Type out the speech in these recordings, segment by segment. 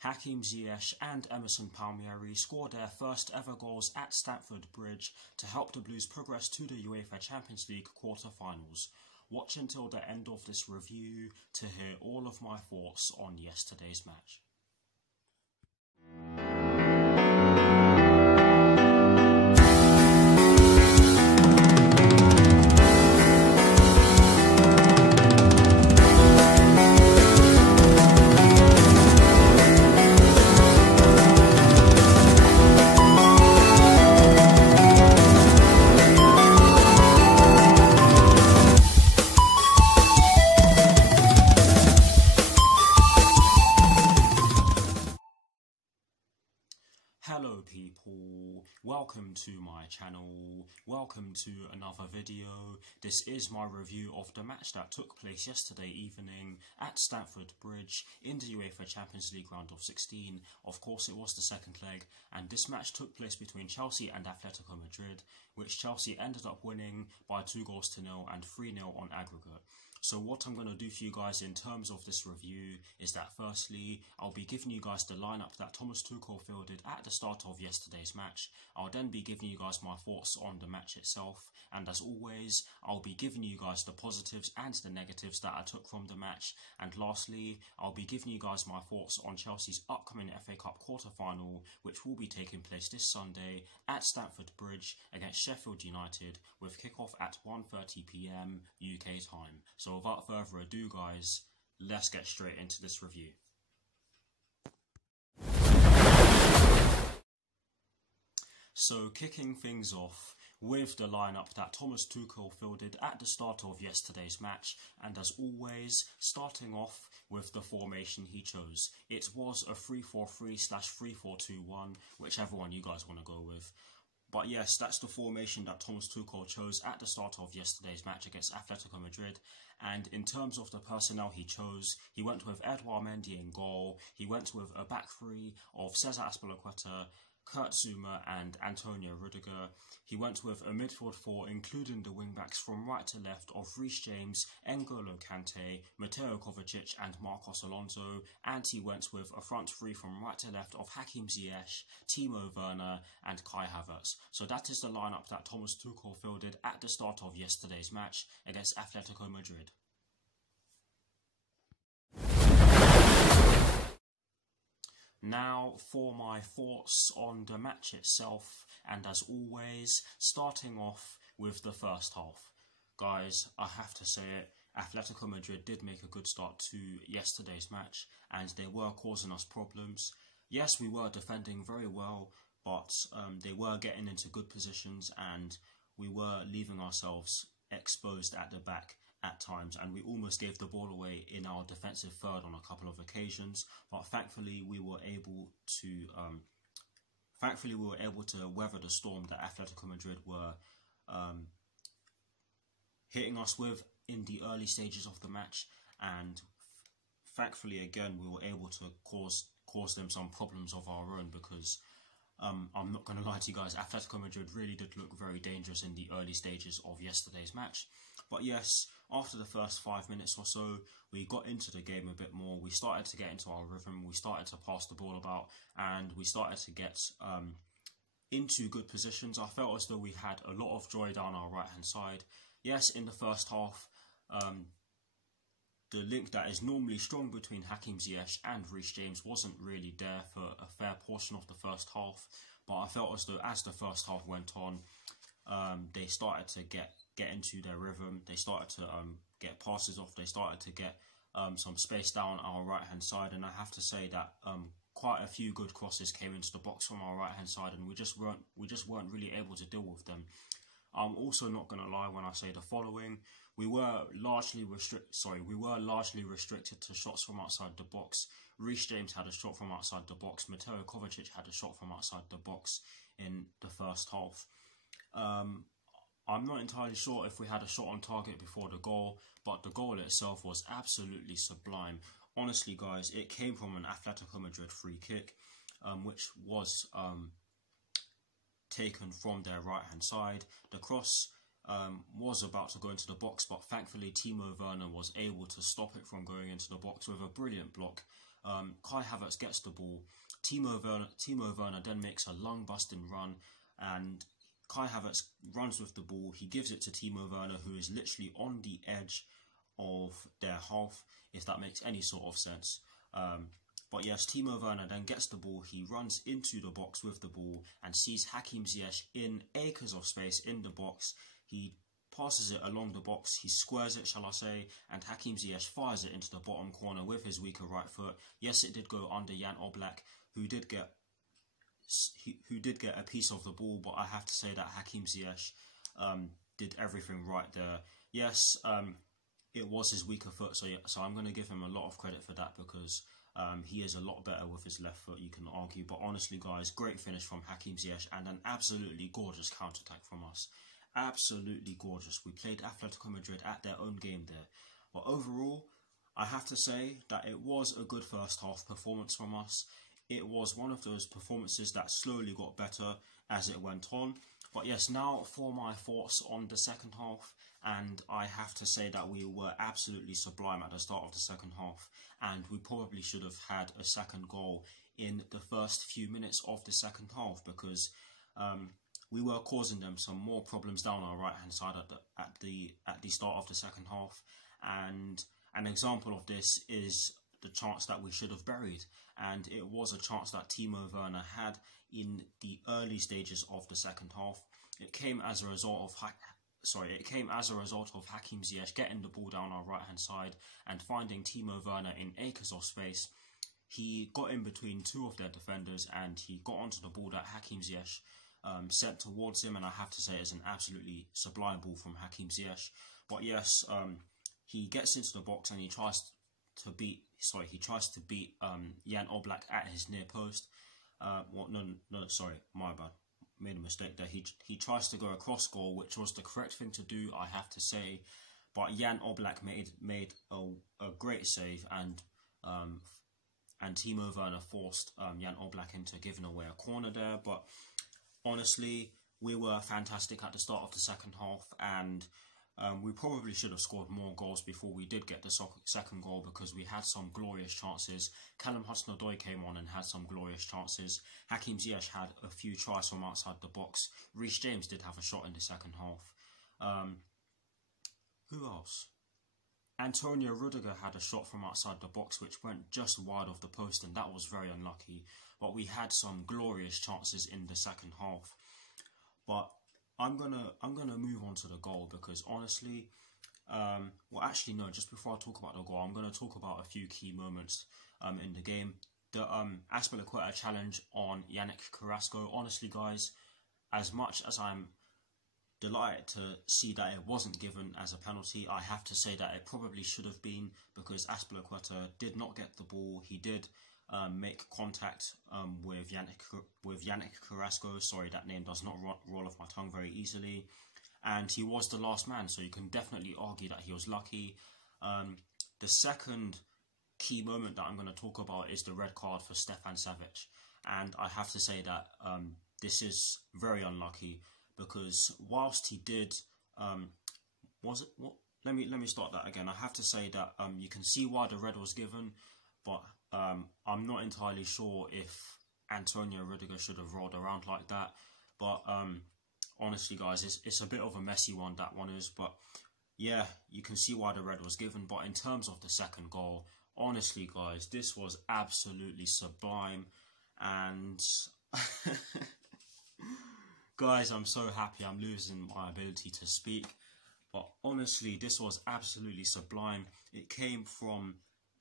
Hakim Ziyech and Emerson Palmieri scored their first ever goals at Stamford Bridge to help the Blues progress to the UEFA Champions League quarter-finals. Watch until the end of this review to hear all of my thoughts on yesterday's match. Hello people, welcome to my channel, welcome to another video. This is my review of the match that took place yesterday evening at Stamford Bridge in the UEFA Champions League round of 16. Of course it was the second leg, and this match took place between Chelsea and Atletico Madrid, which Chelsea ended up winning by 2-0 and 3-0 on aggregate. So what I'm going to do for you guys in terms of this review is that firstly, I'll be giving you guys the lineup that Thomas Tuchel fielded at the start of yesterday's match. I'll then be giving you guys my thoughts on the match itself, and as always, I'll be giving you guys the positives and the negatives that I took from the match. And lastly, I'll be giving you guys my thoughts on Chelsea's upcoming FA Cup quarter-final, which will be taking place this Sunday at Stamford Bridge against Sheffield United, with kickoff at 1:30 PM UK time. So without further ado guys, let's get straight into this review. So kicking things off with the lineup that Thomas Tuchel fielded at the start of yesterday's match, and as always, starting off with the formation he chose. It was a 3-4-3/3-4-2-1, whichever one you guys want to go with. But yes, that's the formation that Thomas Tuchel chose at the start of yesterday's match against Atletico Madrid. And in terms of the personnel he chose, he went with Edouard Mendy in goal. He went with a back three of Cesar Azpilicueta, Kurt Zouma and Antonio Rudiger. He went with a midfield four, including the wing-backs from right to left of Reece James, N'Golo Kante, Mateo Kovacic and Marcos Alonso. And he went with a front three from right to left of Hakim Ziyech, Timo Werner and Kai Havertz. So that is the lineup that Thomas Tuchel fielded at the start of yesterday's match against Atletico Madrid. Now for my thoughts on the match itself, and as always, starting off with the first half. Guys, I have to say it, Atletico Madrid did make a good start to yesterday's match, and they were causing us problems. Yes, we were defending very well, but they were getting into good positions, and we were leaving ourselves exposed at the back at times, and we almost gave the ball away in our defensive third on a couple of occasions, but thankfully we were able to weather the storm that Atletico Madrid were hitting us with in the early stages of the match, and thankfully again we were able to cause them some problems of our own, because I'm not going to lie to you guys, Atletico Madrid really did look very dangerous in the early stages of yesterday's match. But yes, after the first 5 minutes or so, we got into the game a bit more. We started to get into our rhythm, we started to pass the ball about, and we started to get into good positions. I felt as though we had a lot of joy down our right hand side. Yes, in the first half, the link that is normally strong between Hakim Ziyech and Reece James wasn't really there for a fair portion of the first half, but I felt as though as the first half went on, they started to get into their rhythm. They started to get passes off. They started to get some space down our right hand side, and I have to say that quite a few good crosses came into the box from our right hand side, and we just weren't really able to deal with them. I'm also not going to lie when I say the following. We were largely restricted to shots from outside the box. Reece James had a shot from outside the box. Mateo Kovacic had a shot from outside the box in the first half. I'm not entirely sure if we had a shot on target before the goal, but the goal itself was absolutely sublime. Honestly, guys, it came from an Atletico Madrid free kick, which was taken from their right-hand side. The cross was about to go into the box, but thankfully Timo Werner was able to stop it from going into the box with a brilliant block Kai Havertz gets the ball. Timo Werner then makes a lung-busting run, and Kai Havertz runs with the ball. He gives it to Timo Werner, who is literally on the edge of their half, if that makes any sort of sense. But yes, Timo Werner then gets the ball. He runs into the box with the ball and sees Hakim Ziyech in acres of space in the box. He passes it along the box, he squares it, shall I say, and Hakim Ziyech fires it into the bottom corner with his weaker right foot. Yes, it did go under Jan Oblak, who did get a piece of the ball, but I have to say that Hakim Ziyech did everything right there. Yes, it was his weaker foot, so I'm going to give him a lot of credit for that, because he is a lot better with his left foot, you can argue. But honestly, guys, great finish from Hakim Ziyech and an absolutely gorgeous counter-attack from us. Absolutely gorgeous. We played Atletico Madrid at their own game there. But overall, I have to say that it was a good first half performance from us. It was one of those performances that slowly got better as it went on. But yes, now for my thoughts on the second half. And I have to say that we were absolutely sublime at the start of the second half. And we probably should have had a second goal in the first few minutes of the second half, because we were causing them some more problems down our right hand side at the start of the second half. And an example of this is the chance that we should have buried, and it was a chance that Timo Werner had in the early stages of the second half. It came as a result of Hakim Ziyech getting the ball down our right hand side and finding Timo Werner in acres of space. He got in between two of their defenders and he got onto the ball that Hakim Ziyech sent towards him, and I have to say it's an absolutely sublime ball from Hakim Ziyech. But yes, he gets into the box and he tries to beat Jan Oblak at his near post. Sorry, my bad. Made a mistake there. He tries to go across goal, which was the correct thing to do, I have to say. But Jan Oblak made a great save, and Timo Werner forced Jan Oblak into giving away a corner there. But honestly, we were fantastic at the start of the second half, and we probably should have scored more goals before we did get the second goal, because we had some glorious chances. Callum Hudson-Odoi came on and had some glorious chances. Hakim Ziyech had a few tries from outside the box. Reece James did have a shot in the second half. Who else? Antonio Rudiger had a shot from outside the box which went just wide of the post, and that was very unlucky. But we had some glorious chances in the second half. But I'm gonna move on to the goal, because honestly, well, actually no, just before I talk about the goal, I'm gonna talk about a few key moments in the game. The Aspilicueta challenge on Yannick Carrasco. Honestly, guys, as much as I'm delighted to see that it wasn't given as a penalty, I have to say that it probably should have been, because Aspilicueta did not get the ball. He did make contact with Yannick Carrasco. Sorry, that name does not roll off my tongue very easily. And he was the last man, so you can definitely argue that he was lucky. The second key moment that I'm going to talk about is the red card for Stefan Savic. And I have to say that this is very unlucky, because whilst he did, let me start that again. I have to say that you can see why the red was given, but I'm not entirely sure if Antonio Rudiger should have rolled around like that. But honestly, guys, it's a bit of a messy one, that one is. But yeah, you can see why the red was given. But in terms of the second goal, honestly, guys, this was absolutely sublime. And guys, I'm so happy I'm losing my ability to speak. But honestly, this was absolutely sublime. It came from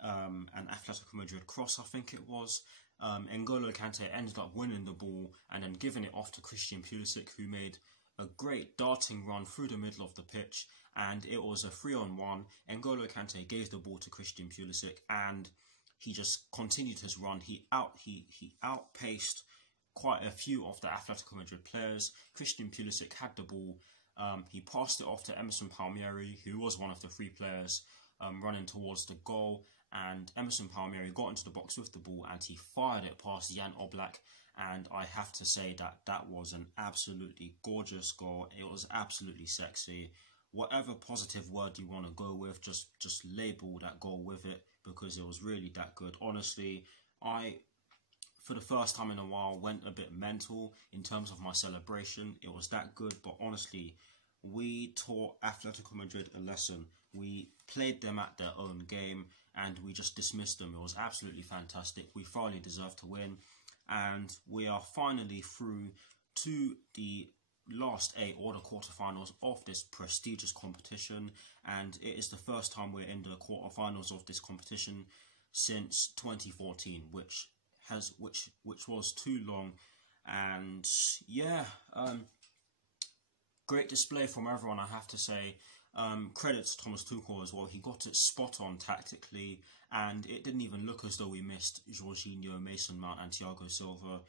an Atletico Madrid cross, I think it was. N'Golo Kante ended up winning the ball and then giving it off to Christian Pulisic, who made a great darting run through the middle of the pitch, and it was a 3-on-1. N'Golo Kante gave the ball to Christian Pulisic, and he just continued his run. He outpaced quite a few of the Atletico Madrid players. Christian Pulisic had the ball. He passed it off to Emerson Palmieri, who was one of the three players running towards the goal. And Emerson Palmieri got into the box with the ball and he fired it past Jan Oblak. And I have to say that that was an absolutely gorgeous goal. It was absolutely sexy. Whatever positive word you want to go with, just label that goal with it, because it was really that good. Honestly, for the first time in a while, went a bit mental in terms of my celebration. It was that good, but honestly, we taught Atletico Madrid a lesson. We played them at their own game and we just dismissed them. It was absolutely fantastic. We thoroughly deserved to win, and we are finally through to the last 8 or the quarterfinals of this prestigious competition, and it is the first time we're in the quarterfinals of this competition since 2014, which was too long. And yeah, great display from everyone, I have to say. Credits to Thomas Tuchel as well. He got it spot on tactically, and it didn't even look as though we missed Jorginho, Mason Mount and Thiago Silva,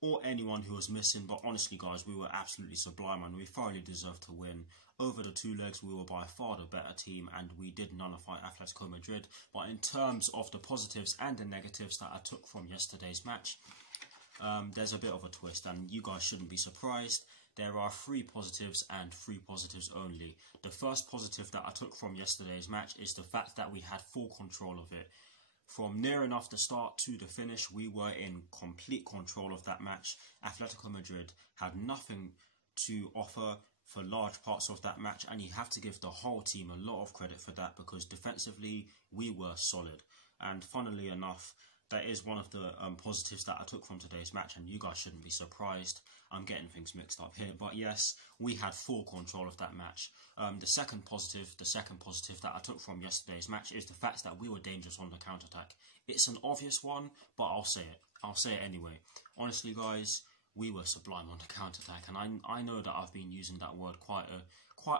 or anyone who was missing. But honestly, guys, we were absolutely sublime and we thoroughly deserved to win. Over the 2 legs, we were by far the better team and we did nullify Atletico Madrid. But in terms of the positives and the negatives that I took from yesterday's match, there's a bit of a twist, and you guys shouldn't be surprised. There are 3 positives and 3 positives only. The first positive that I took from yesterday's match is the fact that we had full control of it. From near enough the start to the finish, we were in complete control of that match. Atletico Madrid had nothing to offer for large parts of that match, and you have to give the whole team a lot of credit for that, because defensively we were solid. And funnily enough, that is one of the positives that I took from today's match, and you guys shouldn't be surprised. I'm getting things mixed up here, but yes, we had full control of that match. The second positive that I took from yesterday's match is the fact that we were dangerous on the counter-attack. It's an obvious one, but I'll say it. I'll say it anyway. Honestly, guys, we were sublime on the counter-attack, and I know that I've been using that word quite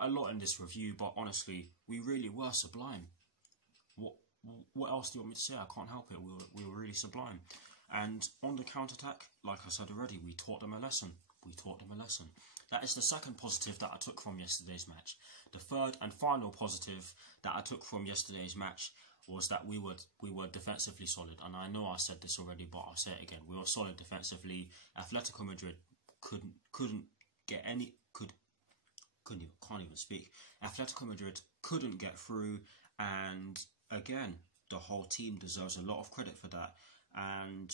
a lot in this review, but honestly, we really were sublime. What else do you want me to say? I can't help it. We were really sublime. And on the counter-attack, like I said already, we taught them a lesson. That is the second positive that I took from yesterday's match. The third and final positive that I took from yesterday's match was that we were defensively solid. And I know I said this already, but I'll say it again. We were solid defensively. Atletico Madrid can't even speak. Atletico Madrid couldn't get through, and again, the whole team deserves a lot of credit for that, and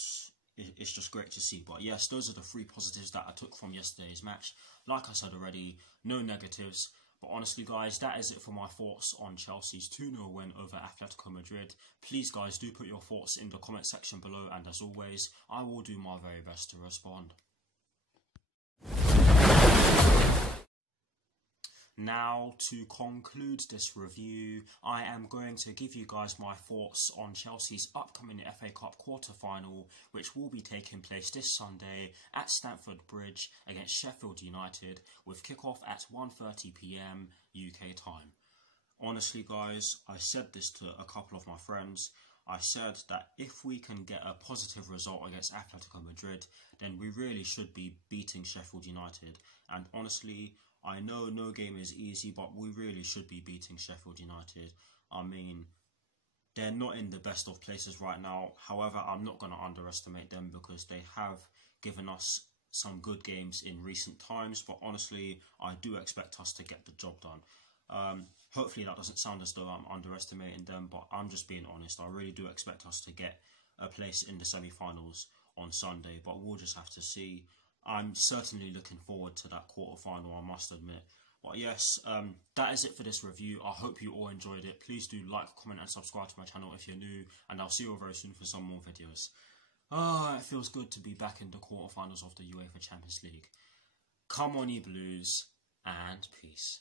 it's just great to see. But yes, those are the 3 positives that I took from yesterday's match. Like I said already, no negatives. But honestly, guys, that is it for my thoughts on Chelsea's 2-0 win over Atletico Madrid. Please, guys, do put your thoughts in the comment section below, and as always, I will do my very best to respond. Now, to conclude this review, I am going to give you guys my thoughts on Chelsea's upcoming FA Cup quarter-final, which will be taking place this Sunday at Stamford Bridge against Sheffield United, with kick-off at 1:30 PM UK time. Honestly, guys, I said this to a couple of my friends. I said that if we can get a positive result against Atletico Madrid, then we really should be beating Sheffield United. And honestly, I know no game is easy, but we really should be beating Sheffield United. I mean, they're not in the best of places right now. However, I'm not going to underestimate them, because they have given us some good games in recent times. But honestly, I do expect us to get the job done. Hopefully that doesn't sound as though I'm underestimating them, but I'm just being honest. I really do expect us to get a place in the semi-finals on Sunday, but we'll just have to see. I'm certainly looking forward to that quarter-final, I must admit. But yes, that is it for this review. I hope you all enjoyed it. Please do like, comment and subscribe to my channel if you're new, and I'll see you all very soon for some more videos. It feels good to be back in the quarter-finals of the UEFA Champions League. Come on, ye Blues, and peace.